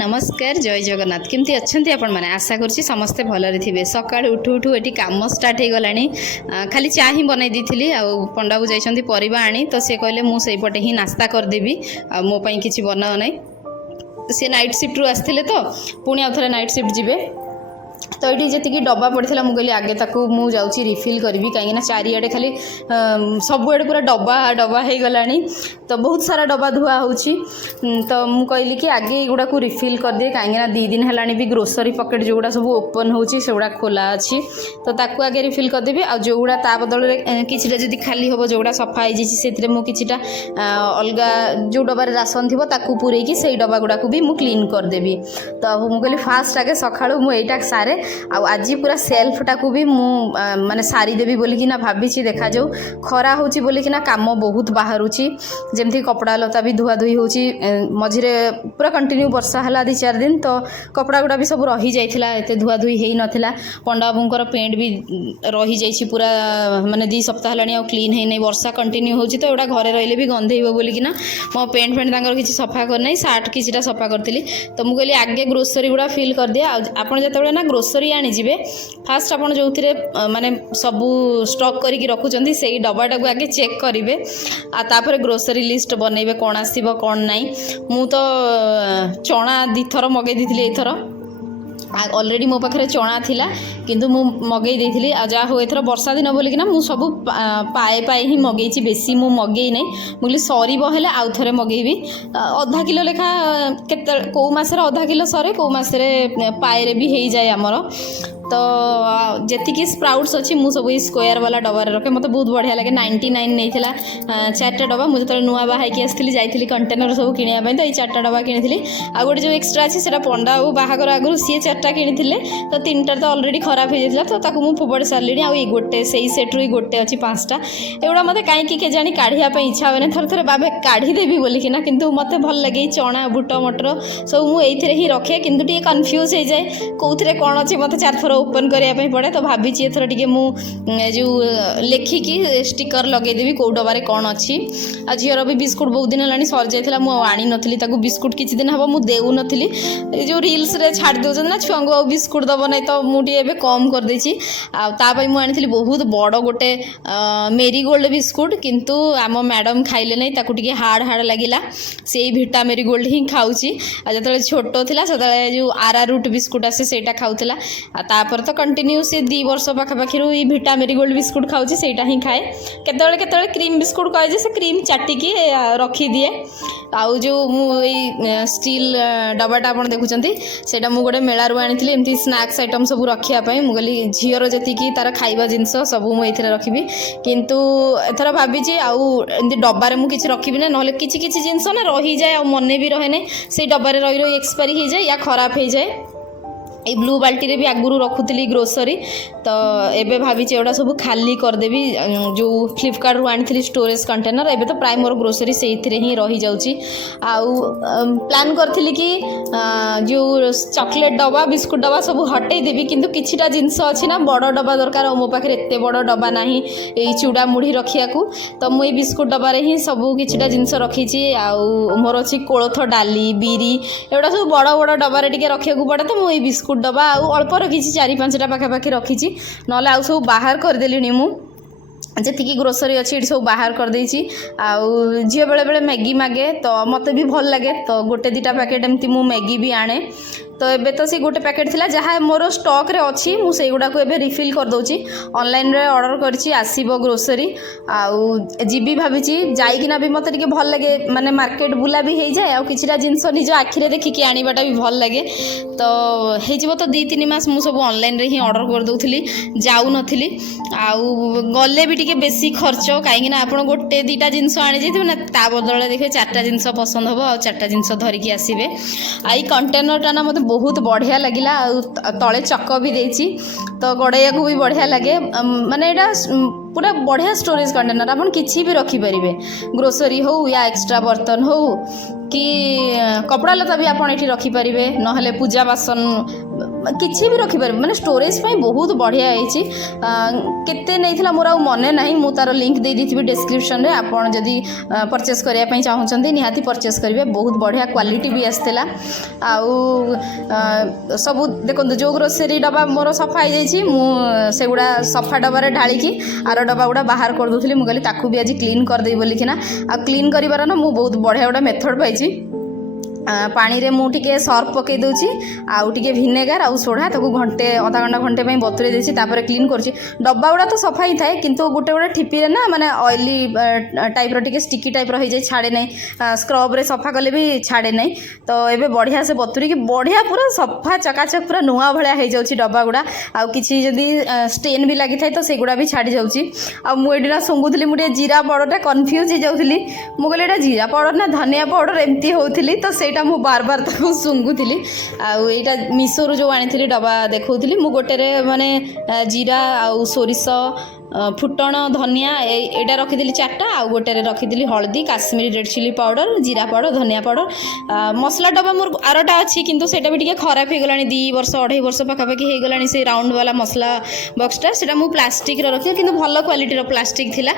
नमस्कार जय जगन्नाथ केमती अच्छा आपण मैंने आशा करुँच समस्ते भलरे थे सका उठू उठू ये कम स्टार्ट हो गलानी खाली चा ही बनई दी आ पंडा को जाइए परिवा आनी तो सी कहले मुझे ही नास्ता करदेवी आ मोपाई किसी बनाओ ना सी नाइट शिफ्ट रू आसते तो पुणी आउ थे नाइट शिफ्ट जी तो ये जी डब्बा पड़ा मुझे कहली आगे ताकू मुझे रिफिल करी कहीं चारिआडे खाली सबुआडे पूरा डब्बा डब्बा हो गलानी तो बहुत सारा डब्बा धुआ हो तो मुझे कहली कि आगे गुड़ा को रिफिल कर दिए कहीं 2 दिन है भी ग्रोसरी पकेट जो गुड़ा सब ओपन होगा खोला अच्छी तो ताकू आगे रिफिल करदेवी आ जो गुड़ा ता बदल किसी जब खाली हम जो गुड़ा सफा हो किसीटा अलग जो डबार राशन थी ताकू पूरे से डब्बा गुड़ा को भी मुझे क्लीन करदेवी तो मुझे कहली फास्ट आगे सका मुझे सारे आज पूरा सेल्फ टाक भी माने सारीदेवी बोलिकिना भाभी देखा जाऊ खरा होची बोलिकिना काम बहुत बाहर जमती कपड़ा लता भी धुआ धुई होची मझिरे पूरा कंटिन्यू वर्षा है 2-4 दिन तो कपड़ा गुड़ा भी सब रही जाइथिला एते धुआ धुई हेई नथिला पंडा बाबूंकर पेंट भी रही जाइछि पूरा माने 2 सप्ताह हलानी आ क्लीन हेई नै वर्षा कंटिन्यू होची तो एडा घरे रहिले भी गंधेइबो बोलिकिना मो पेंट तांकर किछि सफा कर नै सार्ट किछिटा सफा करथिली तो मु कहली आगे ग्रोसरी गुड़ा फिल कर दिया आपण जतबे ना ग्रोसरी आनी जीवे फास्ट आपण जो माने सबू स्टॉक करके रखुचंदी से डब्बाटा को आगे चेक करेंगे आपर ग्रोसरी लिस्ट बनइबे कौन आसो कौन नाई मु तो चना 2 थर मगई दी एथर ऑलरेडी मो पाखे चना थिला किंतु मु मगई देथिली आ जा हो एथर वर्षा दिन बोलिकिना मु सब पाए पाए ही मगईची बेसी मु मगई नै मुली सरीब हेले आउ थरे मगईबी आधा किलो लेखा केते को मासरे आधा किलो सरे को मासरे पाए रे भी हेई जाय हमर तो जी स्प्राउट्स अच्छी मुझे सब स्क्वायर वाला डब्बा रखे मतलब बहुत बढ़िया लगे 99 नहीं 4टा डब्बा मुझे तो नुआ बाहर आसती जाइली कंटेनर सब किनापी तो ये 4टा डब्बा किनी आ गए जो एक्सट्रा अच्छी से पंडा और बाहागर आगु सी 4टा कि तो 3टा तो अलरेडी खराब हो जाता तो मुझे फोपाड़ी सारे आई गोटे से सेट्रु गोटे अच्छी 5टा एगुड़ा मतलब कहीं के जानी काढ़ापी इच्छा हुए थे थे बाबे काढ़ीदेवी बोलिकिना किंतु मत भल लगे चना बुट मटर सब मुझे ही रखे किंतु टे कन्फ्यूज हो जाए कौन कौन अच्छे मत 4 थर ओपन करने पड़े तो भाभी एथर टे जो लेखिकी स्टिकर लगेदेवी कौ डबारे कौन अच्छी आ झीर भी बिस्कुट बहुत दिन है सर जाता मुझे नी बिस्कुट किसी दिन हम मुझे देऊ नी जो रिल्स रे छाड़ दौरान ना छुआ को बिस्कुट दब ना तो मुझे कम करदे मुझे बहुत बड़ गोटे मेरीगोल्ड बिस्कुट किंतु आम मैडम खाइले नहीं ताकू टिके हार्ड हार्ड लगिला से भिटा मेरीगोल्ड ही खाऊची जो छोट थिला से जो आरा रूट बिस्कुट आसे सेटा खाऊला तापर तो कंटिन्यू से 2 वर्ष पाखापाखि ये भिटा मेरीगोल्ड बिस्कुट खाऊची सेटा ही खाए केतବେଳେ केतବେଳେ क्रीम बिस्कुट कहे से क्रीम चाटिकी रखी दिए आउ जो स्टील डब्बाटा आप देखुंत से गोटे मेलारू आनी एमती स्नाक्स आइटम सब रखापी मुझे झीर जी तार खाଇବା जिनस सब मुझे रखी किंतु एथर भाभी आउ डब्बारे मुझे रखी ना ना कि जिनस ना रही जाए आ मन भी रहे ना से डब्बारे रही रही एक्सपायरी हो जाए या खराब हो जाए ये ब्लू बाल्टी रे भी आगुरी रखुली ग्रोसरी तो एबे भाभी एगुड़ा सब खाली करदेवी जो फ्लिपकार्ट रू आनी स्टोरेज कंटेनर एबे तो प्राय मोर ग्रोसरी से ही रही जाउची आउ प्लान करथिली कि जो चॉकलेट डब्बा बिस्कुट डब्बा सब हटई देवी किंतु किछिटा जिनस अछि ना बड़ डब्बा दरकार मो पाखे एते बड़ डब्बा नाही ए चूड़ा मुढ़ी रखिया को तो मुई बिस्कुट डब्बा रे ही सब किछिटा जिनस रखीची आउ मोर अछि कोळथ डाली बीरी एगुड़ा सब बड़ बड़ डब्बा रे टिके रखिया को पड़े तो मुई बिस्कुट डब्बा अल्प रखी 4-5टा पाखापाखि रखी ना आउ सब बाहर करदेली मु जी ग्रोसरी अच्छी ये सब बाहर कर देछि आउ झील बेले बेले मैगी मागे तो मत भी भल लगे तो गोटे 2टा पैकेट एमती मु मैगी भी आने तो एबे तो सी गोटे पैकेट थिला जहाँ मोर स्टॉक रे अच्छी मुझे गुड़ा को एबे रिफिल कर दउची ऑनलाइन रे ऑर्डर करछि आसीबो ग्रोसरी आउ जीबी भाभी जाइकिना भी मत टिके भल लगे माने मार्केट बुला भी हो जाए आ किछिटा जिनस निज आखिरे देखिकी आनिबाटा भी भल लगे तो हेजिबो तो 2-3 मास मु सब ऑनलाइन रे ही ऑर्डर कर दउथली जाऊ नथिली आउ गले भी टिके बेसी खर्च कहीं आपण गोटे 2टा जिनस आनी जाइथिबे ना ता बदले देखिए 4टा जिनस पसंद हो आ 4टा जिनस धरिकी आसीबे आई कंटेनरटा ना मते बहुत बढ़िया लगिला तले चक भी देछि तो गड़ाइया को भी बढ़िया लगे माने एटा पूरा बढ़िया स्टोरेज कंटेनर आप किसी भी रखिपारे ग्रोसरी हो या एक्स्ट्रा बर्तन हो कि कपड़ा लता भी आप रखिपारे ना पूजा बासन କିଛି ବି ରଖିପାରିବେ ମାନେ ଷ୍ଟୋରେଜ୍ ପାଇଁ ବହୁତ ବଢ଼ିଆ ହେଇଛି। କେତେ ନେଇଥିଲା ମୋର ଆଉ ମନେ ନାହିଁ, ମୁଁ ତାର ଲିଙ୍କ୍ ଦେଇଦେଇଥିବି ଡେସ୍କ୍ରିପ୍ସନ୍ରେ। ଆପଣ ଯଦି ପରଚେସ୍ କରିବା ପାଇଁ ଚାହୁଁଛନ୍ତି ନିହାତି ପରଚେସ୍ କରିବେ। ବହୁତ ବଢ଼ିଆ କ୍ୱାଲିଟି ବି ଆସିଥିଲା। ଆଉ ସବୁ ଦେଖନ୍ତୁ ଯେଉଁ ଗ୍ରୋସରୀ ଡବା ମୋର ସଫା ହେଇଯାଇଛି ମୁଁ ସେଗୁଡ଼ା ସଫା ଡବାରେ ଢାଳିକି ଆର ଡବା ଗୁଡ଼ା ବାହାର କରିଦେଉଥିଲି। ମୁଁ କହିଲି ତାକୁ ବି ଆଜି କ୍ଲିନ୍ କରିଦେବି ବୋଲିକିନା। ଆଉ କ୍ଲିନ୍ କରିବାର ନା ମୁଁ ବହୁତ ବଢ଼ିଆ ଗୋଟେ ମେଥଡ଼ ପାଇଛି। ପାଣିରେ ମୁଁ ଟିକେ ସର୍ଫ ପକାଇ ଦେଉଛି ଆଉ ଟିକେ ଭିନେଗାର ଆଉ ସୋଢ଼ା ତାକୁ ଘଣ୍ଟେ ଅଧା ଘଣ୍ଟା ଘଣ୍ଟେ ପାଇଁ ବତୁରେଇ ଦେଇଛି, ତାପରେ କ୍ଲିନ୍ କରୁଛି। ଡବା ଗୁଡ଼ା ତ ସଫା ହିଁ ଥାଏ କିନ୍ତୁ ଗୋଟେ ଗୋଟେ ଠିପିରେ ନା ମାନେ ଅଏଲି ଟାଇପ୍ର ଟିକେ ଷ୍ଟିକି ଟାଇପ୍ର ହେଇଯାଏ, ଛାଡ଼େ ନାହିଁ। ସ୍କ୍ରବ୍ରେ ସଫା କଲେ ବି ଛାଡ଼େ ନାହିଁ। ତ ଏବେ ବଢ଼ିଆ ସେ ବତୁରିକି ବଢ଼ିଆ ପୁରା ସଫା ଚକାଚକ ପୁରା ନୂଆ ଭଳିଆ ହେଇଯାଉଛି ଡବା ଗୁଡ଼ା। ଆଉ କିଛି ଯଦି ଷ୍ଟେନ୍ ବି ଲାଗିଥାଏ ତ ସେଗୁଡ଼ା ବି ଛାଡ଼ି ଯାଉଛି। ଆଉ ମୁଁ ଏଠି ନା ଶୁଙ୍ଗୁଥିଲି, ମୁଁ ଟିକେ ଜିରା ପାଉଡ଼ରଟା କନଫ୍ୟୁଜ୍ ହେଇଯାଉଥିଲି। ମୁଁ କହିଲି ଏଇଟା ଜିରା ପାଉଡ଼ର ନା ଧନିଆ ପାଉଡ଼ର ଏମିତି ହେଉଥିଲି, ତ ସେଇଟା ମୁଁ ବାରବାର ତାକୁ ଶୁଙ୍ଗୁଥିଲି। ଆଉ ଏଇଟା ମିଶୋରୁ ଯେଉଁ ଆଣିଥିଲି ଡବା ଦେଖାଉଥିଲି, ମୁଁ ଗୋଟେରେ ମାନେ ଜିରା ଆଉ ସୋରିଷ ଫୁଟଣ ଧନିଆ ଏଇଟା ରଖିଥିଲି 4ଟା, ଆଉ ଗୋଟେରେ ରଖିଥିଲି ହଳଦୀ କାଶ୍ମୀରୀ ରେଡ୍ ଚିଲି ପାଉଡ଼ର ଜିରା ପାଉଡ଼ର ଧନିଆ ପାଉଡ଼ର। ମସଲା ଡବା ମୋର ଆରଟା ଅଛି କିନ୍ତୁ ସେଇଟା ବି ଟିକେ ଖରାପ ହେଇଗଲାଣି, 2 ବର୍ଷ 2.5 ବର୍ଷ ପାଖାପାଖି ହେଇଗଲାଣି। ସେ ରାଉଣ୍ଡ ବାଲା ମସଲା ବକ୍ସଟା ସେଇଟା ମୁଁ ପ୍ଲାଷ୍ଟିକ୍ର ରଖିଥିଲି କିନ୍ତୁ ଭଲ କ୍ୱାଲିଟିର ପ୍ଲାଷ୍ଟିକ୍ ଥିଲା।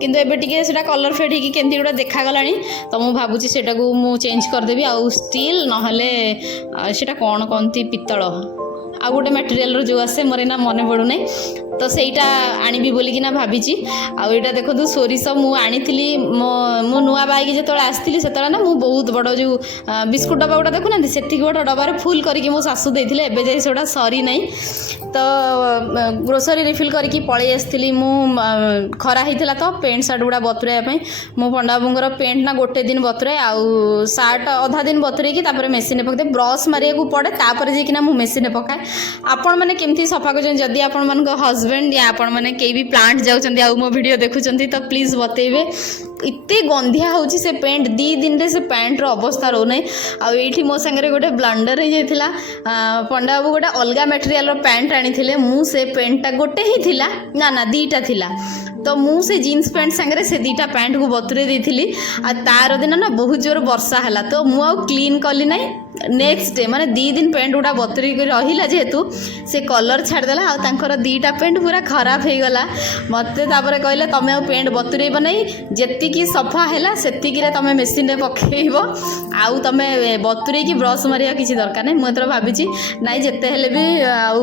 କିନ୍ତୁ ଏବେ ଟିକେ ସେଇଟା କଲର୍ ଫେଡ୍ ହେଇକି କେମିତି ଗୋଟେ ଦେଖାଗଲାଣି, ତ ମୁଁ ଭାବୁଛି ସେଇଟାକୁ ମୁଁ ଚେଞ୍ଜ କରିଦେବି। ଆଉ ଷ୍ଟିଲ୍ ନହେଲେ ସେଇଟା କ'ଣ କହନ୍ତି ପିତ୍ତଳ ଆଉ ଗୋଟେ ମ୍ୟାଟେରିଆଲ୍ର ଯେଉଁ ଆସେ ମୋର ଏଇନା ମନେ ପଡ଼ୁନାହିଁ, ତ ସେଇଟା ଆଣିବି ବୋଲିକିନା ଭାବିଛି। ଆଉ ଏଇଟା ଦେଖନ୍ତୁ ସୋରିଷ ମୁଁ ଆଣିଥିଲି ମୁଁ ନୂଆ ବାଇକି ଯେତେବେଳେ ଆସିଥିଲି ସେତେବେଳେ ନା ମୁଁ ବହୁତ ବଡ଼ ଯେଉଁ ବିସ୍କୁଟ୍ ଡବା ଗୁଡ଼ା ଦେଖୁନାହାନ୍ତି ସେତିକି ବଡ଼ ଡବାରେ ଫୁଲ୍ କରିକି ମୋ ଶାଶୁ ଦେଇଥିଲେ, ଏବେ ଯାଇ ସେଗୁଡ଼ା ସରି ନାହିଁ। ତ ଗ୍ରୋସରୀ ରିଫିଲ୍ କରିକି ପଳେଇ ଆସିଥିଲି ମୁଁ। ଖରା ହେଇଥିଲା ତ ପ୍ୟାଣ୍ଟ ସାର୍ଟ ଗୁଡ଼ା ବତୁରାଇବା ପାଇଁ ମୁଁ ପଣ୍ଡାବାବୁଙ୍କର ପ୍ୟାଣ୍ଟ ନା ଗୋଟେ ଦିନ ବତୁରାଏ ଆଉ ସାର୍ଟ ଅଧା ଦିନ ବତୁରେଇକି ତାପରେ ମେସିନ୍ରେ ପକାଇଦିଏ। ବ୍ରସ୍ ମାରିବାକୁ ପଡ଼େ ତାପରେ ଯାଇକିନା ମୁଁ ମେସିନ୍ରେ ପକାଏ। ଆପଣମାନେ କେମିତି ସଫା କରୁଛନ୍ତି? ଯଦି ଆପଣମାନଙ୍କ ହଜବେଣ୍ଡ ୟା ଆପଣମାନେ କେହି ବି ପ୍ଲାଣ୍ଟ ଯାଉଛନ୍ତି ଆଉ ମୋ ଭିଡ଼ିଓ ଦେଖୁଛନ୍ତି ତ ପ୍ଲିଜ୍ ବତେଇବେ। ଏତେ ଗନ୍ଧିଆ ହେଉଛି ସେ ପ୍ୟାଣ୍ଟ, 2 ଦିନରେ ସେ ପ୍ୟାଣ୍ଟର ଅବସ୍ଥା ରହୁନାହିଁ। ଆଉ ଏଇଠି ମୋ ସାଙ୍ଗରେ ଗୋଟେ ବ୍ଲଣ୍ଡର ହେଇଯାଇଥିଲା। ପଣ୍ଡାବାବୁ ଗୋଟେ ଅଲଗା ମ୍ୟାଟେରିଆଲ୍ର ପ୍ୟାଣ୍ଟ ଆଣିଥିଲେ, ମୁଁ ସେ ପ୍ୟାଣ୍ଟଟା ଗୋଟେ ହିଁ ଥିଲା ନା 2ଟା ଥିଲା, ତ ମୁଁ ସେ ଜିନ୍ସ ପ୍ୟାଣ୍ଟ ସାଙ୍ଗରେ ସେ 2ଟା ପ୍ୟାଣ୍ଟକୁ ବତୁରେଇ ଦେଇଥିଲି। ଆଉ ତାର ଦିନ ନା ବହୁତ ଜୋର ବର୍ଷା ହେଲା ତ ମୁଁ ଆଉ କ୍ଲିନ୍ କଲି ନାହିଁ। ନେକ୍ସଟ ଡେ ମାନେ 2 ଦିନ ପ୍ୟାଣ୍ଟ ଗୁଡ଼ା ବତୁରେଇକି ରହିଲା ଯେହେତୁ ସେ କଲର୍ ଛାଡ଼ିଦେଲା ଆଉ ତାଙ୍କର 2ଟା ପ୍ୟାଣ୍ଟ ପୁରା ଖରାପ ହେଇଗଲା। ମୋତେ ତାପରେ କହିଲେ ତମେ ଆଉ ପ୍ୟାଣ୍ଟ ବତୁରେଇବ ନାହିଁ, ଯେତିକି ସଫା ହେଲା ସେତିକିରେ ତମେ ମେସିନ୍ରେ ପକାଇବ, ଆଉ ତମେ ବତୁରେଇକି ବ୍ରସ୍ ମାରିବା କିଛି ଦରକାର ନାହିଁ। ମୁଁ ଏଥର ଭାବିଛି ନାଇଁ ଯେତେ ହେଲେ ବି ଆଉ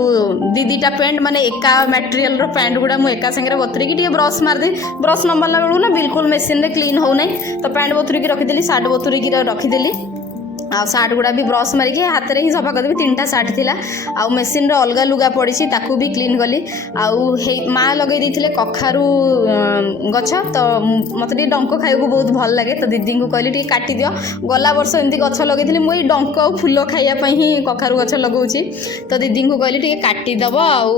2ଟା ପ୍ୟାଣ୍ଟ ମାନେ ଏକା ମ୍ୟାଟେରିଆଲ୍ର ପ୍ୟାଣ୍ଟ ଗୁଡ଼ା ମୁଁ ଏକା ସାଙ୍ଗରେ ବତୁରେଇକି ଟିକେ ବ୍ରସ୍ ମାରିଦେଇ ବ୍ରସ୍ ନ ମାରିଲା ବେଳକୁ ନା ବିଲକୁଲ ମେସିନ୍ରେ କ୍ଲିନ୍ ହେଉନାହିଁ। ତ ପ୍ୟାଣ୍ଟ ବତୁରେଇକି ରଖିଦେଲି, ସାର୍ଟ ବତୁରେଇକି ରଖିଦେଲି। ଆଉ ସାର୍ଟ ଗୁଡ଼ା ବି ବ୍ରସ୍ ମାରିକି ହାତରେ ହିଁ ସଫା କରିଦେବି। 3ଟା ସାର୍ଟ ଥିଲା ଆଉ ମେସିନ୍ରେ ଅଲଗା ଲୁଗା ପଡ଼ିଛି ତାକୁ ବି କ୍ଲିନ୍ କଲି। ଆଉ ମା ଲଗାଇ ଦେଇଥିଲେ କଖାରୁ ଗଛ, ତ ମୋତେ ଟିକେ ଡଙ୍କ ଖାଇବାକୁ ବହୁତ ଭଲ ଲାଗେ, ତ ଦିଦିଙ୍କୁ କହିଲି ଟିକେ କାଟିଦିଅ। ଗଲା ବର୍ଷ ଏମିତି ଗଛ ଲଗାଇଥିଲି, ମୁଁ ଏଇ ଡଙ୍କ ଆଉ ଫୁଲ ଖାଇବା ପାଇଁ ହିଁ କଖାରୁ ଗଛ ଲଗାଉଛି। ତ ଦିଦିଙ୍କୁ କହିଲି ଟିକେ କାଟିଦେବ, ଆଉ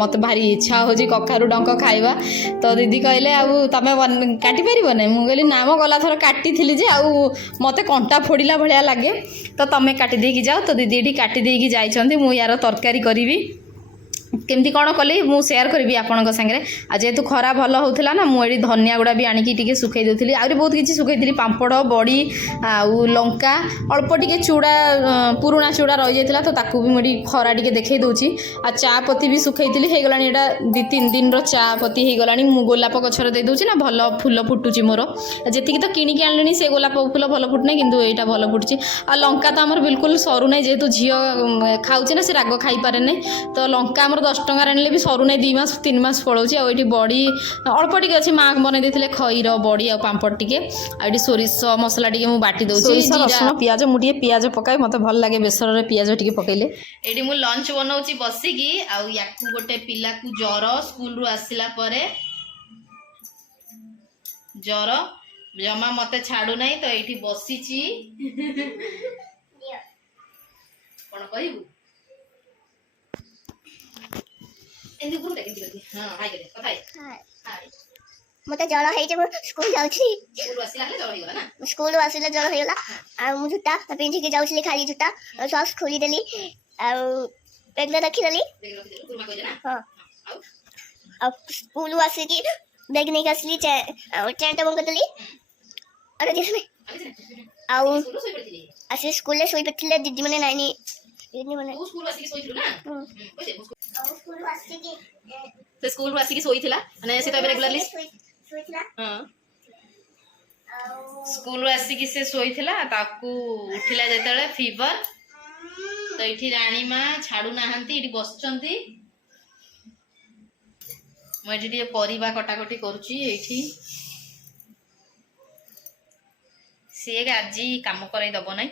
ମୋତେ ଭାରି ଇଚ୍ଛା ହେଉଛି କଖାରୁ ଡଙ୍କ ଖାଇବା। ତ ଦିଦି କହିଲେ ଆଉ ତମେ କାଟିପାରିବ ନାହିଁ? ମୁଁ କହିଲି ନା ମ ଗଲା ଥର କାଟିଥିଲି ଯେ ଆଉ ମୋତେ କଣ୍ଟା ଫୋଡ଼ିଲା ଭଳିଆ ଲାଗେ, ତ ତମେ କାଟିଦେଇକି ଯାଅ। ତ ଦିଦି ଏଠି କାଟିଦେଇକି ଯାଇଛନ୍ତି, ମୁଁ ୟାର ତରକାରୀ କରିବି। କେମିତି କ'ଣ କଲି ମୁଁ ସେୟାର କରିବି ଆପଣଙ୍କ ସାଙ୍ଗରେ। ଆଉ ଯେହେତୁ ଖରା ଭଲ ହେଉଥିଲା ନା ମୁଁ ଏଠି ଧନିଆ ଗୁଡ଼ା ବି ଆଣିକି ଟିକେ ଶୁଖାଇ ଦେଉଥିଲି, ଆହୁରି ବହୁତ କିଛି ଶୁଖାଇଥିଲି, ପାମ୍ପଡ଼ ବଡ଼ି ଆଉ ଲଙ୍କା, ଅଳ୍ପ ଟିକେ ଚୁଡ଼ା ପୁରୁଣା ଚୁଡ଼ା ରହିଯାଇଥିଲା ତ ତାକୁ ବି ମୁଁ ଏଠି ଖରା ଟିକେ ଦେଖାଇ ଦେଉଛି। ଆଉ ଚା ପତି ବି ଶୁଖାଇଥିଲି, ହେଇଗଲାଣି ଏଇଟା 2-3 ଦିନର ଚା ପତି ହେଇଗଲାଣି। ମୁଁ ଗୋଲାପ ଗଛରେ ଦେଇଦେଉଛି ନା ଭଲ ଫୁଲ ଫୁଟୁଛି ମୋର। ଯେତିକି ତ କିଣିକି ଆଣିଲିଣି ସେ ଗୋଲାପ ଫୁଲ ଭଲ ଫୁଟୁନାହିଁ କିନ୍ତୁ ଏଇଟା ଭଲ ଫୁଟୁଛି। ଆଉ ଲଙ୍କା ତ ଆମର ବିଲକୁଲ ସରୁନାହିଁ, ଯେହେତୁ ଝିଅ ଖାଉଛି ନା ସେ ରାଗ ଖାଇପାରେ ନାହିଁ, ତ ଲଙ୍କା ଆମର 10 ଟଙ୍କାରେ ଆଣିଲେ ବି ସରୁନାହିଁ, 2 ମାସ 3 ମାସ ପଳାଉଛି। ଆଉ ଏଇଠି ବଡ଼ି ଅଳ୍ପ ଟିକେ ଅଛି, ମା ବନେଇ ଦେଇଥିଲେ ଖଇର ବଡ଼ି ଆଉ ପାମ୍ପଡ଼ ଟିକେ। ଆଉ ଏଠି ସୋରିଷ ମସଲା ଟିକେ ମୁଁ ବାଟି ଦେଉଛି, ସୋରିଷ ରସୁଣ ପିଆଜ, ମୁଁ ଟିକେ ପିଆଜ ପକାଏ, ମୋତେ ଭଲ ଲାଗେ ବେସରରେ ପିଆଜ ଟିକେ ପକାଇଲେ। ଏଠି ମୁଁ ଲଞ୍ଚ ବନାଉଛି ବସିକି। ଆଉ ୟାକୁ ଗୋଟେ ପିଲାକୁ ଜ୍ୱର ସ୍କୁଲରୁ ଆସିଲା ପରେ ଜ୍ୱର ଜମା ମୋତେ ଛାଡ଼ୁନାହିଁ, ତ ଏଇଠି ବସିଛି। କ'ଣ କହିବୁ? ମତେ ଜ୍ୱର ହେଇଛି, ମୁଁ ସ୍କୁଲ ଯାଉଛି। ସ୍କୁଲ ଆସିଲେ ଜ୍ୱର ହେଇଗଲା। ଆଉ ମୁଁ ଜୁତା ପିନ୍ଧିକି ଯାଉଥିଲି, ଖାଲି ଜୁତା ସକ୍ସ ଖୋଲିଦେଲି, ଆଉ ବେଗରେ ରଖିଦେଲି। ହଁ, ଆଉ ସ୍କୁଲ ଆସିକି ବେଗ ନେଇକି ଆସିଲି, ଚେନ୍ଟା ବନ୍ଦ କରିଦେଲି। ଆଉ ଆସି ସ୍କୁଲରେ ଶୋଇ ପଡ଼ିଥିଲେ ଦିଦି ମାନେ, ନାଇନି इडली बना तू स्कूल आसी सोइथिलु ना ओके और स्कूल वास्ते की से स्कूल आसी सोइथिला माने से तो रेगुलरली सोइतला हां और स्कूल आसी से सोइथिला ताकू उठिला जेतले फीवर तो इठी रानी माँ छाड़ू नाहंती इठी बसचंती मैं इठी परिबा कटाकटी करूची एठी सी आज काम कराई दब ना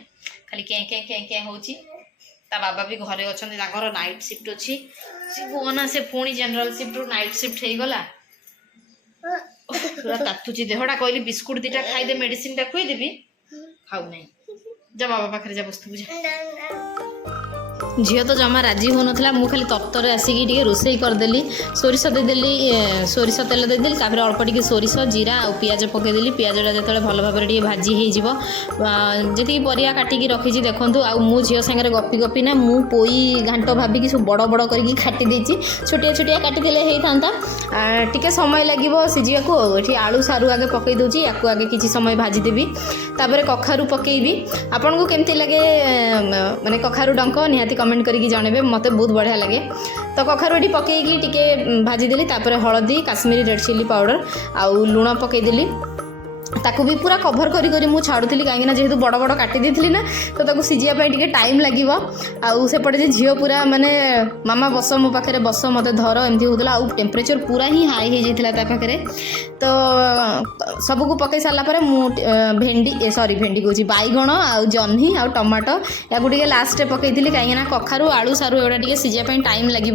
खाली के के के के होची ता बाबा भी घरे अछंती ताकर नाइट शिफ्ट अछि से गोना से पुणी जनरल शिफ्ट रो नाइट शिफ्ट हे गला पूरा तातुची देहडा कहली बिस्कुट दीटा खाई दे मेडिसिन टा खुई देबी खाऊ नहीं जा बाबा पाखरे जा बस्तु बुझा झील तो जमा राजी हो नाला मु खाली तत्तर आसिकी टे रोसई करदेली सोरिष देदेली सोरिष तेल देदेली तापर अल्प टे सोरिष जीरा और पियाज पकईदेली पियाजटा जो भल भाव में भाजी होती परिया काटिकी रखी देखूँ आ मो झील सागर गपी गपी ना मु पोई घाट भाविकी सब बड़ बड़ करके काटी देती छोटिया छोटिया काटिदेले होता टिके समय लगे सीझा ये आलू सारू आगे पकई दूची या आगे किसी समय भाजीदेवी तापर कखारू पकईबी आपन को केमती लगे माने कखारू डंक निहाती कमेंट करके जनइबे मते बहुत बढ़िया लगे तो कखारू ये पकईकी टिके भाजीदेली तापर हलदी काश्मीरी रेड चिली पाउडर आउ लुण पकईदेली ताकू भी पूरा कभर करी मु छाड़ुली कहीं जेहेतु बड़ बड़ काटी देती ना तो ताकू सीझापी टे टाइम लगे आउपटे जे झील पूरा माने मामा बस मो पाखे बस मत धर एमती होता आउ टेम्परेचर पूरा ही हाई हो जाता पाखे तो सबको पकई सारापर मु भेंडी सॉरी भेंडी कौच बैगण आउ जह्नी आउ टमाटो या लास्ट पकईली कहीं कखारू आलू सारू एगुड़ा टे सीझापी टाइम लगे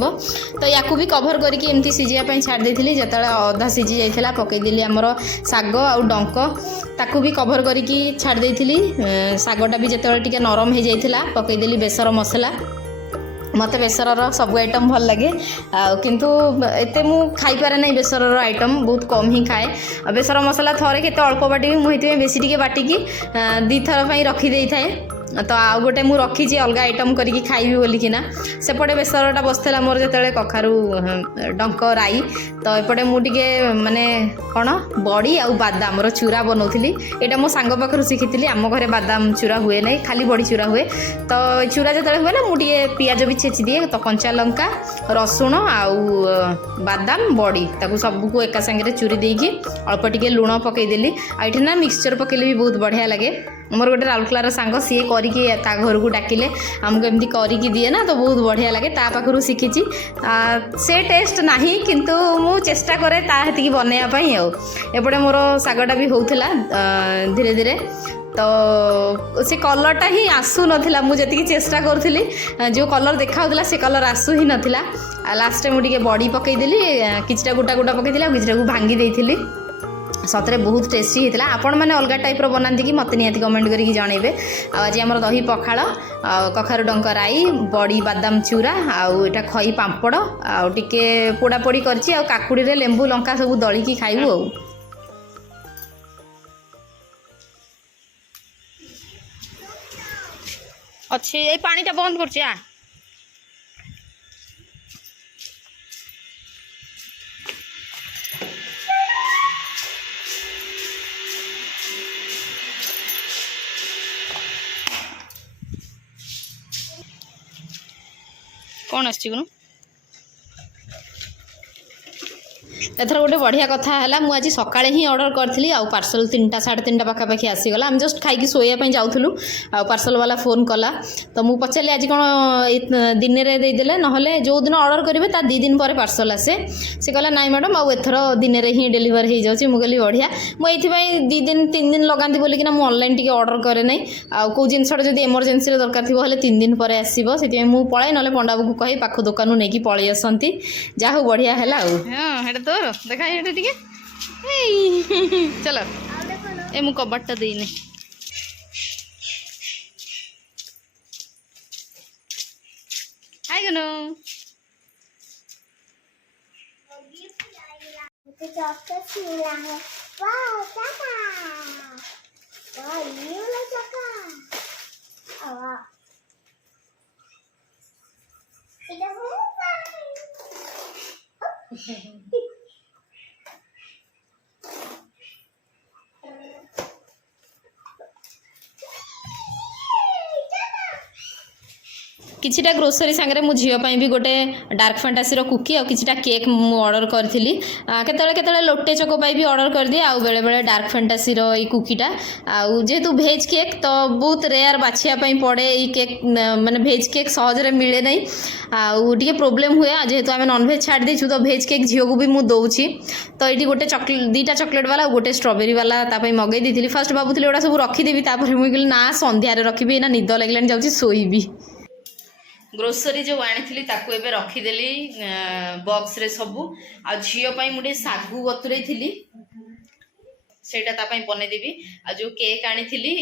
तो या भी कभर करके एमती सीझापी छाड़ी देती जो अधा सीझी जाता पकईदेली आमर शाग आउ डंक ताकू भी कभर करके छाड़ देती शागटा भी जिते टे नरम हो जाता पकईदेली बेसर मसला मत बेसर सब आइटम भल लगे किंतु एते मु खाई पारे ना बेसर आइटम बहुत कम ही खाए बेसर मसला थरे केते अल्प बाटी मुझे बेसी टिके बाटिकी दी थर रखी दे थाए तो आउ गोटे मु रखी अलग आइटम करके खाइबी बोलिकिना सेपटे बेसरटा बसला मोर जो कखारू डंक राई तो एपटे मुझे माने कौन बड़ी आउ बादाम चूरा बनाऊली यहाँ मो सांग पाखु शिखी आम घरे बादाम चूरा हुए ना खाली बड़ी चूरा हुए तो चूरा जो हुए ना मुझे पियाज भी छेची दिए तो कंचा लंका रसुण आउ बादाम बड़ी ताकू सबको एका सांगे चूरी देकी अल्प टिके लुण पकईदेली आईठी ना मिक्सचर पकईले भी बहुत बढ़िया लगे मोर गोटे राउरकेलार सांग सी करके ता घर को डाकिले आमको एमती करके दिए ना तो बहुत बढ़िया लगे ता पाखु शिखी से टेस्ट नाही किंतु मु चेष्टा करे ताकि बनवाई एपटे मोर शागटा भी होता धीरे धीरे तो से कलरटा ही आसू नाला मुझे चेष्टा करूली जो कलर देखा से कलर आसू ही नाला लास्ट मुझे बड़ी पकईदेली किछटा गोटा गोटा पकईदेली किछटा को भांगी देती सतरे बहुत टेस्टी होता आपण मैंने अलग टाइप बनाती कि मत निहाती कमेंट करके जनइबे आज आम दही पखाड़ कखारू डंक राई बड़ी बादाम चूरा आउ एटा खई पांपड़ आउ टिके पोड़ा पोड़ी करछि आउ काकुड़ी रे लेंबू लंका सब दलिकी खाइबू आउ अच्छे ए पानीटा बंद करछि आ कौन आसू एथर गोटे बढ़िया कथा है मुझे सका ही ऑर्डर करी आ पार्सल 3टा 3:30 पाखापाखि आसीगला आम जस्ट खाई शोयापाई जाऊँ आ पार्सल वाला फोन कला तो मुझे पचारि आज कौन दिन में देदेले ना जो दिन ऑर्डर करेंगे ता 2 दिन पर पार्सल आसे से कहला नाई मैडम आउ एथर दिन में ही डेलीवर हो जाऊँगी मुझे बढ़िया मुझे 2 दिन 3 दिन लगाती बोलिकिना मुझे ऑनलाइन टी ऑर्डर करे ना आउ जिनसा जब इमरजेन्सी दरकार थी 3 दिन पर आसो से पलाए ना पंडा को कही पाख दुकान नहीं पलि आसती जहाँ बढ़िया है तोर देखा टे चलो ए मु कबाटा देने हाय गनो चॉकलेट मिला है वाह चाका वाह ये वाला चाका वाह इधर किछिटा ग्रोसरी सांगरे मु झियो पई भी गोटे डार्क फैंटासी रो कुकी आ किछिटा केक मु ऑर्डर करथिली केतले केतले लोटे चको पई भी ऑर्डर कर दिए आ बेले बेले डार्क फैंटासी रो ई कुकीटा आ जेहेतु भेज केक तो बहुत रेयर बाछिया पई पड़े ई केक माने भेज केक सहज रे मिले नहीं आ टिके प्रॉब्लम हुए जेहेतु आमे नॉन भेज छाड़ देछु तो भेज केक झियो को भी मु दउछि तो ये गोटे चॉकलेट दीटा चॉकलेट वाला गोटे स्ट्रॉबेरी वाला तापई मगई देथिली फर्स्ट भाबुथिली एडा सब रखी देबी तापर मु कहली ना संध्या रे रखिबी ना निद लागलानी जाउछि सोईबी ग्रोसरी जो आनी ताकू एबे रखीदेली बॉक्स रे सबू आ झियो पई मुटे सागु बतुरई थिली सेटा तापई बने देबी आ जो केक आनी थिली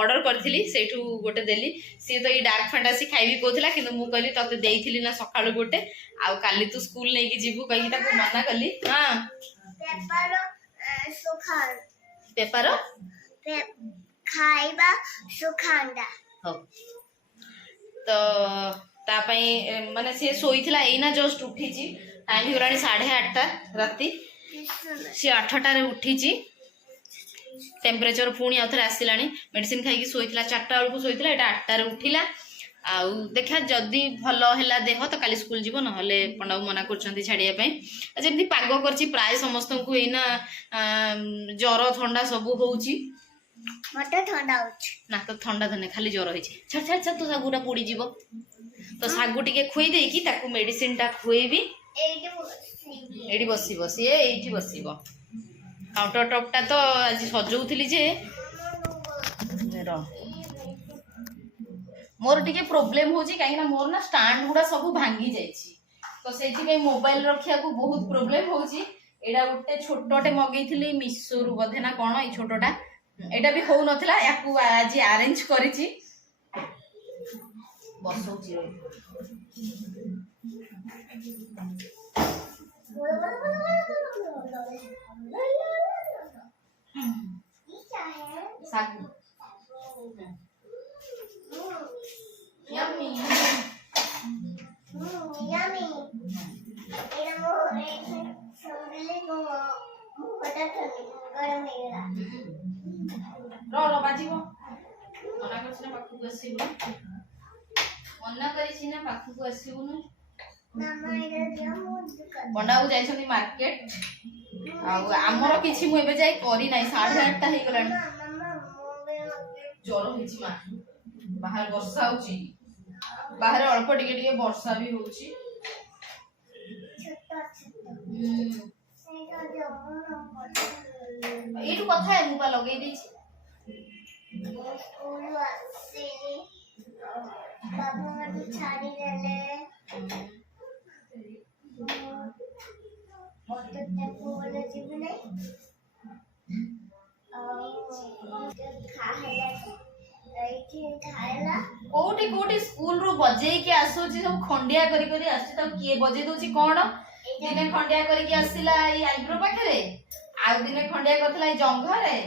ऑर्डर करथिली सेठू गोटे देली सी तो ई डार्क फैंटासी खाइबी कोथला किंतु मु कहली तते देइथिली ना सकाळु गोटे आ काली तू स्कूल नै की जीवु कहि ताकू मना कली हां पेपर सुखान पेपर खाइबा सुखांडा हो तो तापई माने से सोईथिला एइना जस्ट उठीची टाइम ही गलानी 8:30 राती से 8टा रे उठीची टेम्परेचर पुणी आउथरे आसिलानी मेडिसिन खाइकी सोईथिला 4टा बेलू सोईथिला एटा 8टा रे उठिला आ देखा जदी भलो हैला देह तो काली स्कूल जीवो नहले पंडा मना करछंती छाड़िया पई जेमती पागो करची प्राय समस्त को एना ज्वर ठंडा सब होउची मटे ठंडा होउची ना तो ठंडा धने खाली ज्वर होइची छड़ छड़ छड़ तो सागुटा पोड़ी जीवो तो सागु टिके खुई देकी ताकू मेडिसिन टा खुएबी एडी बसिबो से एठी बसिबो काउंटर टॉप टा तो आज सजौथिली जे मोर टिके प्रॉब्लम होची काहे ना मोर ना स्टैंड गुडा सब भांगी जाईची तो सेठी पे मोबाइल रखिया को बहुत प्रॉब्लम होची एडा गोटे छोटोटे मगैथिली मिशो रु बधे ना कोन ई छोटोटा एटा भी हो नथिला याकू आज अरेंज करिची बसौची सागु यम्मी यम्मी एरा मो संगले मो हटा थली गरम हेला रो बाजीबो मना करछि ना पाखु आसीबो मना करिछि ना पाखु आसीबो न मामा एरा दिया मो पंडाऊ जाइछनी मार्केट आ हमरो किछि मु एबे जाई करी नाही 8:30 हे गलानी ज्वर होइछि मा बाहर वर्षा होउछि बाहर अल्प टिके टिके वर्षा भी होउछि छोटा छोटा सेटा जो एटू कथा है मुपा लगै दैछि स्कूल आसीनी बाबू मते छाड़ी देले मते टेपो वाले जीव नै कोटी कोटी स्कूल रू बजेई के आसोची सब खंडिया करी करी आसी त किए बजे दोची कोन दिने खंडिया करी के आसिला ई आइब्रो पाखरे आ दिने खंडिया करथला ई जंघरे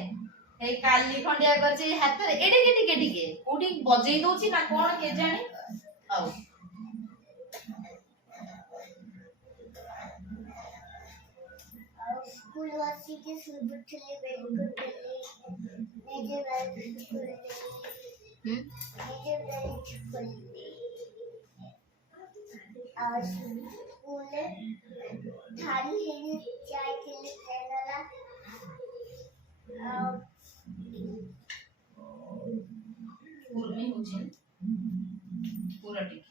ए काली खंडिया करची हाथ रे एडी केडी केडी के कोटी बजेई दोची ना कोन के जानी आउ स्कूल वासी के सुबुठले बेल करले मेजे बेल करले मेजे बेल करले और स्कूल थारी है चाय के लिए चला पूर्णी होची पूरा ठीक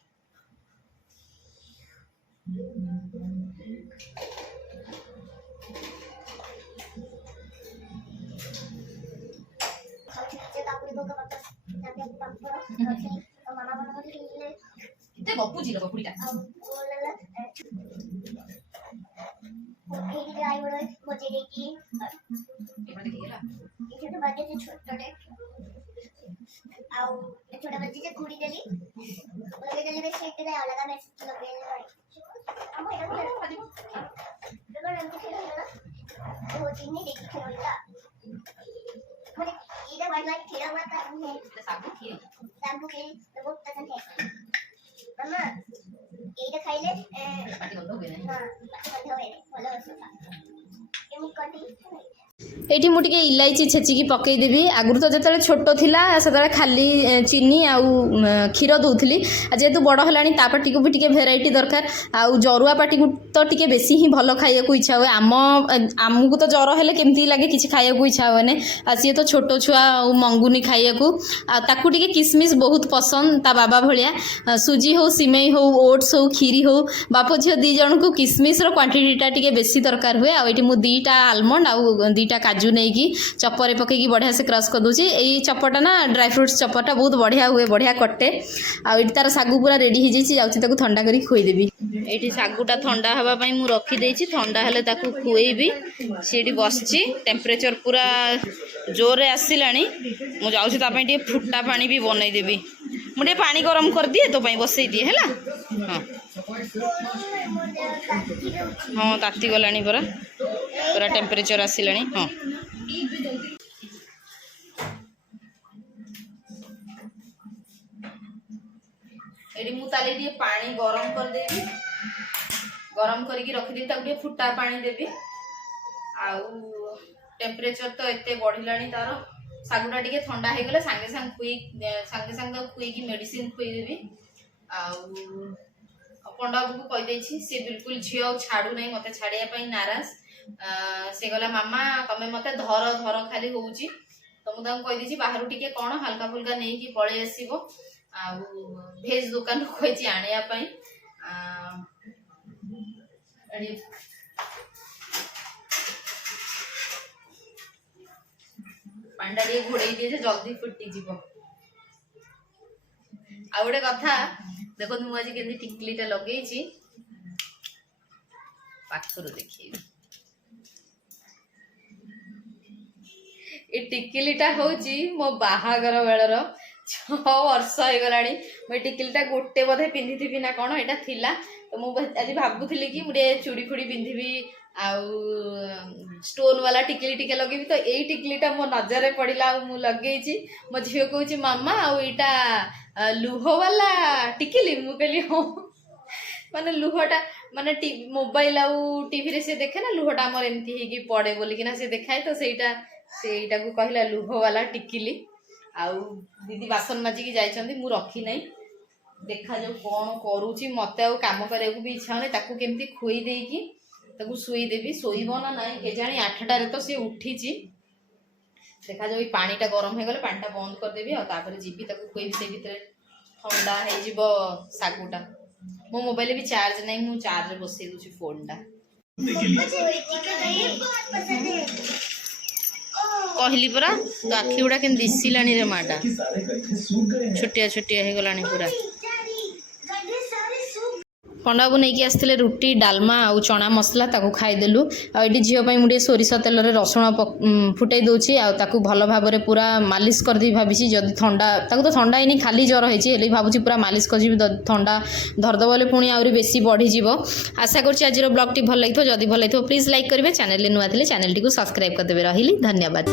किते गपुजी लो गपुडीटा एक ड्राइवर खोजे देखी एबे देखिला ये छोटे बच्चे से छोटे आओ छोटा बच्चे से कुड़ी देली लगे देली बे सेट रे लगा मैसेज लगे ले हम एटा को बाजिबो देखो हम खेलना वो जिन्नी देखी खेलला मुझे इधर वाइट लाइट खेला हुआ था हमने साबु खेल तो वो पसंद है मम्मा ये खाइले पार्टी बंद हो गए हां पार्टी बंद हो गए बोलो उसका ये मुकटी ଏଇଠି ମୁଁ ଟିକେ ଇଲାଇଚି ଛେଚିକି ପକେଇଦେବି। ଆଗରୁ ତ ଯେତେବେଳେ ଛୋଟ ଥିଲା ସେତେବେଳେ ଖାଲି ଚିନି ଆଉ କ୍ଷୀର ଦେଉଥିଲି। ଯେହେତୁ ବଡ଼ ହେଲାଣି ତା ପାଟିକୁ ବି ଟିକେ ଭେରାଇଟି ଦରକାର। ଆଉ ଜରୁଆ ପାଟିକୁ ତ ଟିକେ ବେଶୀ ହିଁ ଭଲ ଖାଇବାକୁ ଇଚ୍ଛା ହୁଏ। ଆମକୁ ତ ଜ୍ୱର ହେଲେ କେମିତି ଲାଗେ, କିଛି ଖାଇବାକୁ ଇଚ୍ଛା ହୁଏନି। ଆଉ ସିଏ ତ ଛୋଟ ଛୁଆ ଆଉ ମଙ୍ଗୁନି ଖାଇବାକୁ। ଆଉ ତାକୁ ଟିକେ କିସମିସ୍ ବହୁତ ପସନ୍ଦ ତା ବାବା ଭଳିଆ। ସୁଜି ହଉ, ସିମେଇ ହଉ, ଓଟ୍ସ ହଉ, କ୍ଷୀରି ହଉ, ବାପ ଝିଅ ଦୁଇ ଜଣଙ୍କୁ କିସମିସ୍ର କ୍ୱାଣ୍ଟିଟିଟା ଟିକେ ବେଶୀ ଦରକାର ହୁଏ। ଆଉ ଏଇଠି ମୁଁ 2ଟା ଆଲମଣ୍ଡ ଆଉ 2ଟା କାଜୁ ନେଇକି ଚପରେ ପକେଇକି ବଢ଼ିଆ ସେ କ୍ରସ୍ କରିଦେଉଛି। ଏଇ ଚପଟା ନା ଡ୍ରାଏ ଫ୍ରୁଟ୍ସ ଚପଟା ବହୁତ ବଢ଼ିଆ ହୁଏ, ବଢ଼ିଆ କଟେ। ଆଉ ଏଇଠି ତାର ଶାଗୁ ପୁରା ରେଡ଼ି ହେଇଯାଇଛି, ଯାଉଛି ତାକୁ ଥଣ୍ଡା କରିକି ଖୁଆଇଦେବି। ଏଇଠି ଶାଗୁଟା ଥଣ୍ଡା ହେବା ପାଇଁ ମୁଁ ରଖିଦେଇଛି, ଥଣ୍ଡା ହେଲେ ତାକୁ ଖୁଆଇବି। ସେଠି ବସିଛି, ଟେମ୍ପରେଚର ପୁରା ଜୋରରେ ଆସିଲାଣି। ମୁଁ ଯାଉଛି ତା ପାଇଁ ଟିକେ ଫୁଟା ପାଣି ବି ବନେଇଦେବି। ମୁଁ ଟିକେ ପାଣି ଗରମ କରିଦିଏ ତୋ ପାଇଁ, ବସେଇ ଦିଏ ହେଲା। ହଁ ହଁ ତାତି ଗଲାଣି ପରା, ପୁରା ଟେମ୍ପରେଚର ଆସିଲାଣି। ହଁ ଏଠି ମୁଁ ତାହେଲେ ଟିକେ ପାଣି ଗରମ କରିଦେବି, ଗରମ କରିକି ରଖିଦେବି, ତାକୁ ଟିକେ ଫୁଟା ପାଣି ଦେବି। ଆଉ ଟେମ୍ପରେଚର ତ ଏତେ ବଢ଼ିଲାଣି ତାର, ଶାଗୁଟା ଟିକେ ଥଣ୍ଡା ହେଇଗଲେ ସାଙ୍ଗେ ସାଙ୍ଗେ ଖୁଇକି ମେଡ଼ିସିନ ଖୁଇଦେବି। ଆଉ ପଣ୍ଡାକୁ କହିଦେଇଛି, ସେ ବିଲକୁଲ ଝିଅ ଆଉ ଛାଡ଼ୁ ନାହିଁ, ମୋତେ ଛାଡ଼ିବା ପାଇଁ ନାରାଜ। ସେ କହିଲା ମାମା ତମେ ମୋତେ ଧର ଖାଲି ହଉଛି। ତ ମୁଁ ତାଙ୍କୁ କହିଦେଇଛି ବାହାରୁ ଟିକେ କ'ଣ ହାଲକା ଫୁଲକା ନେଇକି ପଳେଇ ଆସିବ। ଆଉ ଭେଜ ଦୋକାନରୁ କହିଛି ଆଣିବା ପାଇଁ। ପାଣିଟା ଟିକେ ଘୋଡ଼େଇ ଦିଏ ଯେ ଜଲ୍ଦି ଫୁଟିଯିବ। ଆଉ ଗୋଟେ କଥା ଦେଖନ୍ତୁ, ମୁଁ ଆଜି କେମିତି ଟିକିଲିଟା ଲଗେଇଛି, ପାଖରୁ ଦେଖେଇବି। ଏ ଟିକିଲିଟା ହଉଛି ମୋ ବାହାଘର ବେଳର, 6 ବର୍ଷ ହେଇଗଲାଣି। ମୁଁ ଏ ଟିକିଲିଟା ଗୋଟେ ବୋଧେ ପିନ୍ଧିଥିବି ନା କ'ଣ, ଏଇଟା ଥିଲା। ତ ମୁଁ ଆଜି ଭାବୁଥିଲି କି ମୁଁ ଟିକେ ଚୁଡ଼ି ଫୁଡ଼ି ପିନ୍ଧିବି ଆଉ ଷ୍ଟୋନ୍ ବାଲା ଟିକିଲି ଟିକେ ଲଗେଇବି। ତ ଏଇ ଟିକିଲିଟା ମୋ ନଜରରେ ପଡ଼ିଲା ଆଉ ମୁଁ ଲଗେଇଛି। ମୋ ଝିଅ କହୁଛି ମାମା ଆଉ ଏଇଟା ଲୁହ ବାଲା ଟିକିଲି। ମୁଁ କହିଲି ହଁ, ମାନେ ଲୁହଟା ମାନେ ମୋବାଇଲ ଆଉ ଟିଭିରେ ସେ ଦେଖେ ନା, ଲୁହଟା ଆମର ଏମିତି ହେଇକି ପଡ଼େ ବୋଲିକିନା ସେ ଦେଖାଏ। ତ ସେଇଟାକୁ କହିଲା ଲୁହ ବାଲା ଟିକିଲି। ଆଉ ଦିଦି ବାସନ ମାଜିକି ଯାଇଛନ୍ତି, ମୁଁ ରଖିନାହିଁ। ଦେଖାଯାଉ କ'ଣ କରୁଛି। ମୋତେ ଆଉ କାମ କରିବାକୁ ବି ଇଚ୍ଛା ହଉନି। ତାକୁ କେମିତି ଖୁଇ ଦେଇକି ତାକୁ ଶୋଇଦେବି। ଶୋଇବ ନା ନାହିଁ କେଜାଣି, 8ଟାରେ ତ ସେ ଉଠିଛି। ଦେଖାଯାଉ, ଏଇ ପାଣିଟା ଗରମ ହେଇଗଲେ ପାଣିଟା ବନ୍ଦ କରିଦେବି। ଆଉ ତାପରେ ଯିବି ତାକୁ ଖୁଆଇବି। ସେ ଭିତରେ ଥଣ୍ଡା ହେଇଯିବ ଶାଗୁଟା। ମୋ ମୋବାଇଲ ବି ଚାର୍ଜ ନାହିଁ, ମୁଁ ଚାର୍ଜରେ ବସେଇ ଦେଉଛି ଫୋନ୍ଟା। କହିଲି ପରା, ତୋ ଆଖି ଗୁଡ଼ା କେମିତି ଦିଶିଲାଣି ରେ ମାଟା, ଛୋଟିଆ ଛୋଟିଆ ହେଇଗଲାଣି ପୁରା। ପଣ୍ଡାକୁ ନେଇକି ଆସିଥିଲେ ରୁଟି, ଡାଲମା ଆଉ ଚଣା ମସଲା, ତାକୁ ଖାଇଦେଲୁ। ଆଉ ଏଠି ଝିଅ ପାଇଁ ମୁଁ ଟିକେ ସୋରିଷ ତେଲରେ ରସୁଣ ଫୁଟେଇ ଦେଉଛି। ଆଉ ତାକୁ ଭଲ ଭାବରେ ପୁରା ମାଲିସ କରିଦେବି ଭାବିଛି। ଯଦି ତାକୁ ତ ଥଣ୍ଡା ହେଇନି, ଖାଲି ଜ୍ୱର ହେଇଛି, ହେଲେ ଭାବୁଛି ପୁରା ମାଲିସ କରିଯିବି। ଥଣ୍ଡା ଧରିଦେବ ବୋଲେ ପୁଣି ଆହୁରି ବେଶୀ ବଢ଼ିଯିବ। ଆଶା କରୁଛି ଆଜିର ବ୍ଲଗ୍ଟି ଭଲ ଲାଗିଥିବ। ଯଦି ଭଲ ଲାଗିଥିବ ପ୍ଲିଜ୍ ଲାଇକ୍ କରିବେ, ଚ୍ୟାନେଲରେ ନୂଆ ଥିଲେ ଚ୍ୟାନେଲଟିକୁ ସବସ୍କ୍ରାଇବ୍ କରିଦେବେ। ରହିଲି, ଧନ୍ୟବାଦ।